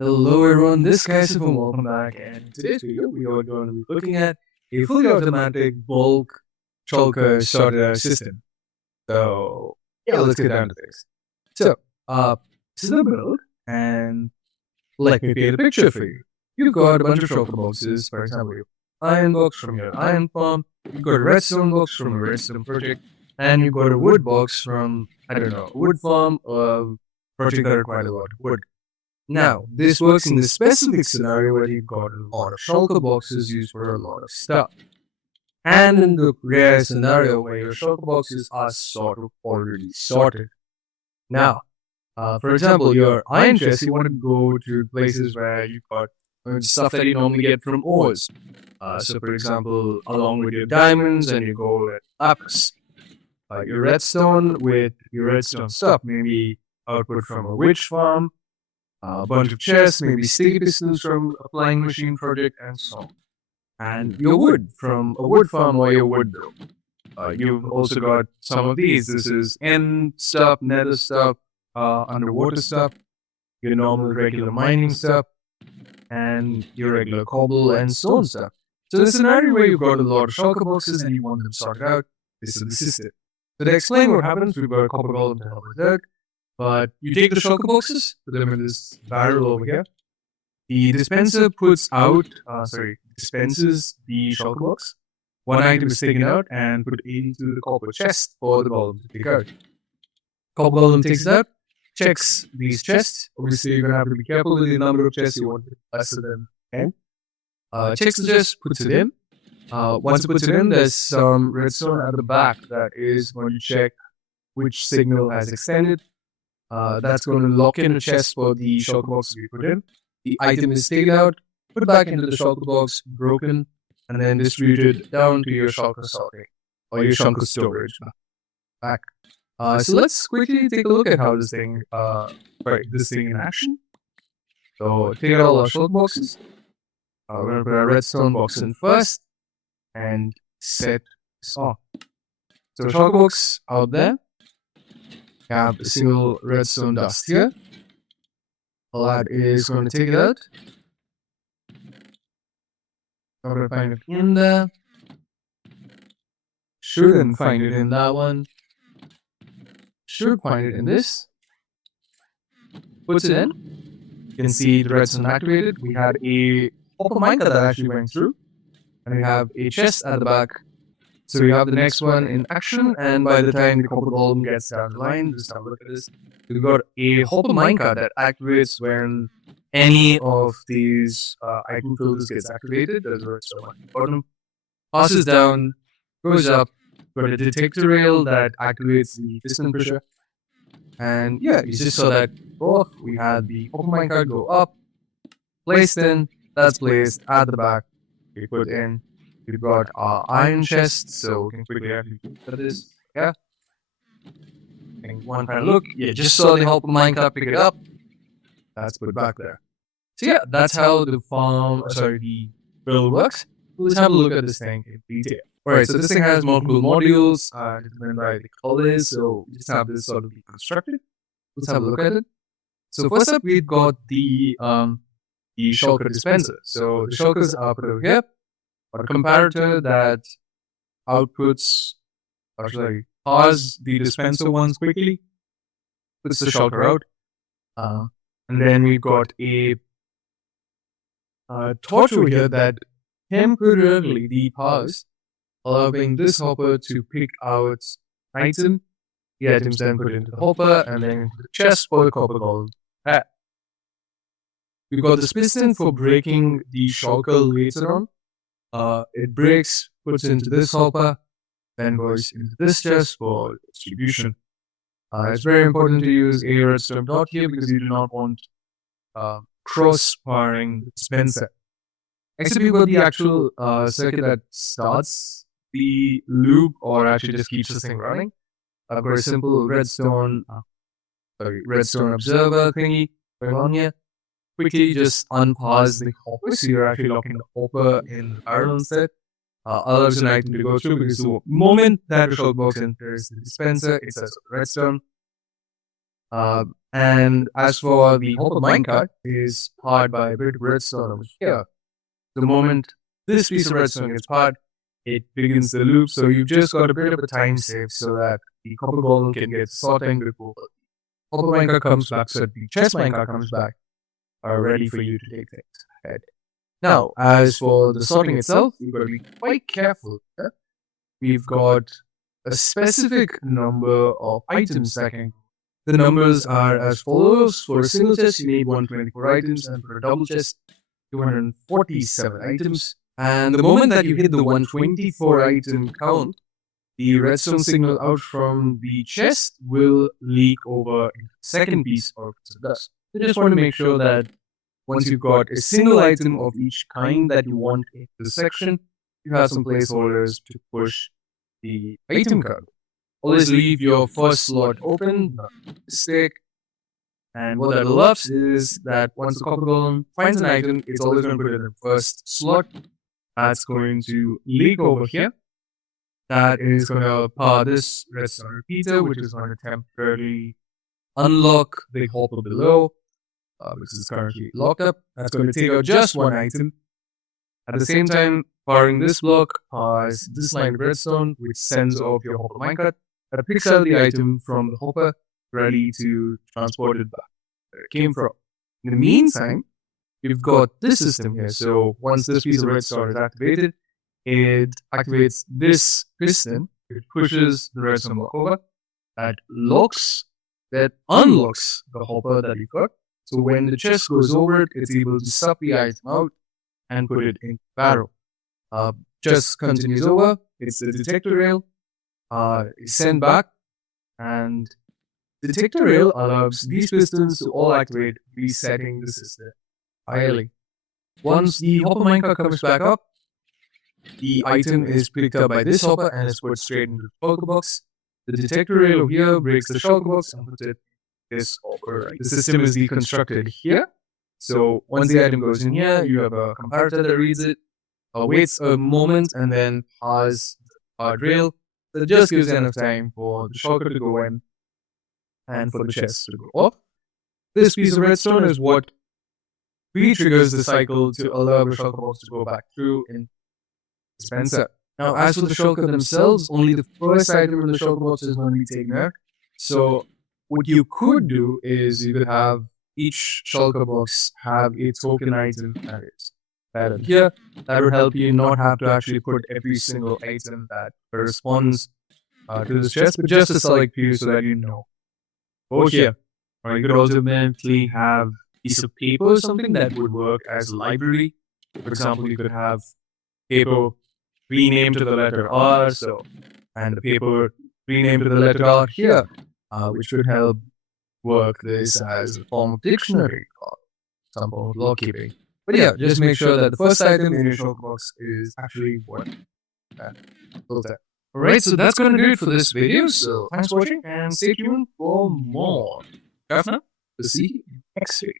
Hello everyone, this guy is Sifu. Welcome back, and in today's video we are going to be looking at a fully automatic bulk shulker sorter system. So yeah, let's get down to this. So this is the build, and let me paint a picture for you. You've got a bunch of shulker boxes, for example, your iron box from your iron farm, you've got a redstone box from a redstone project, and you've got a wood box from, I don't know, a wood farm or a project that required a lot of wood. Now, this works in the specific scenario where you've got a lot of shulker boxes used for a lot of stuff. And in the rare scenario where your shulker boxes are sort of already sorted. Now, for example, your iron chest, you want to go to places where you've got stuff that you normally get from ores. So, for example, along with your diamonds and your gold and lapis. Your redstone with your redstone stuff, maybe output from a witch farm, a bunch of chests, maybe sticky pistons from a flying machine project, and so on. And your wood from a wood farm or your wood build. You've also got some of these. This is end stuff, nether stuff, underwater stuff, your normal regular mining stuff, and your regular cobble and stone stuff. So the scenario where you've got a lot of shulker boxes and you want them sorted out, this is the system. So to explain what happens, we've got a copper golem to help with that. But you take the shulker boxes, put them in this barrel over here. The dispenser dispenses the shulker box. One item is taken out and put into the copper chest for the golem to take out. Copper golem takes it out, checks these chests. Obviously, you're going to have to be careful with the number of chests you want lesser than 10. Checks the chest, puts it in. Once it puts it in, there's some redstone at the back that is going to check which signal has extended. That's going to lock in a chest for the shulker box to be put in. The item is taken out, put back into the shulker box, broken, and then distributed down to your shulker sorting or your shulker storage back. So let's quickly take a look at how this thing in action. So take out all our shulker boxes. We're going to put our redstone box in first and set this off. So shulker box out there. Have a single redstone dust here. All that is going to take it out. I'm going to find it in there. Shouldn't find it in that one. Should find it in this. Puts it in. You can see the redstone activated. We had a copper minecart that actually went through. And we have a chest at the back. So we have the next one in action, and by the time the copper golem gets down the line, just have a look at this. We've got a hopper minecart that activates when any of these item filters gets activated. There's a redstone at the bottom. Passes down, goes up, got a detector rail that activates the piston pressure. And yeah, you just saw that go off. We had the hopper minecart go up, placed in, that's placed at the back. We put in. We've got our iron chest, so we can quickly actually look at this. Yeah. And one final look. Yeah, just saw the hopper minecart pick it up. That's put back there. So yeah, that's how the the build works. Let's have a look at this thing in detail. Alright, so this thing has multiple modules, determined by the colors, so we just have this sort of constructed. Let's have a look at it. So first up, we've got the shulker dispenser. So the shulkers are put over here. Or a comparator that outputs, pause the dispenser once quickly, puts the shulker out, and then we've got a torch over here that temporarily depause, allowing this hopper to pick out an item. The items then put into the hopper and then into the chest for the copper golem. We've got this piston for breaking the shulker later on. It breaks, puts into this hopper, then goes into this chest for distribution. It's very important to use a redstone dot here because you do not want cross-wiring the dispenser. Except you've got the actual circuit that starts the loop or actually just keeps this thing running. I've got a simple redstone observer thingy going on here. Quickly just unpause the hopper, so you're actually locking the hopper in the barrel instead. Allows an item to go through because the moment that the shulker box enters the dispenser, it says redstone. And as for the hopper minecart, is powered by a bit of redstone over here. The moment this piece of redstone gets powered, it begins the loop. So you've just got a bit of a time save so that the copper golem can get sorting before the hopper minecart comes back, so the chest minecart comes back, are ready for you to take things ahead. Now, as for the sorting itself, you've got to be quite careful. Yeah? We've got a specific number of items that can. The numbers are as follows. For a single chest, you need 124 items, and for a double chest, 247 items. And the moment that you hit the 124 item count, the redstone signal out from the chest will leak over into the second piece of dust. You just want to make sure that once you've got a single item of each kind that you want in the section, you have some placeholders to push the item count. Always leave your first slot open, stick, and what that allows is that once the copper golem finds an item, it's always going to put it in the first slot. That's going to leak over here. That is going to power this redstone repeater, which is going to temporarily unlock the hopper below, which is currently locked up. That's going to take out just one item. At the same time, powering this block powers this line of redstone, which sends off your hopper minecart that picks out the item from the hopper, ready to transport it back where it came from. In the meantime, you've got this system here. So once this piece of redstone is activated, it activates this piston, it pushes the redstone block over, that unlocks the hopper that you've got. So when the chest goes over it, it's able to suck the item out and put it in the barrel. Chest continues over, it's the detector rail, is sent back, and the detector rail allows these pistons to all activate, resetting the system entirely. Once the hopper minecart comes back up, the item is picked up by this hopper and is put straight into the shulker box. The detector rail over here breaks the shulker box and puts it in this hopper. The system is deconstructed here. So once the item goes in here, you have a comparator that reads it, waits a moment, and then has a rail that just gives enough time for the shulker to go in and for the chest to go off. This piece of redstone is what re-triggers the cycle to allow the shulker box to go back through in dispenser. Now, as for the shulker themselves, only the first item in the shulker box is going to be taken out. So what you could do is you could have each shulker box have a token item that is added here. That would help you not have to actually put every single item that corresponds to this chest, but just a select few so that you know. Over here. Or you could also mentally have a piece of paper or something that would work as a library. For example, you could have paper renamed to the letter R, and the paper renamed to the letter R here, which would help work this as a form of dictionary or some form of law keeping. But yeah, just make sure that the first item in your shulker box is actually what Alright, so that's going to do it for this video. So thanks for watching and stay tuned for more. We'll see you next video.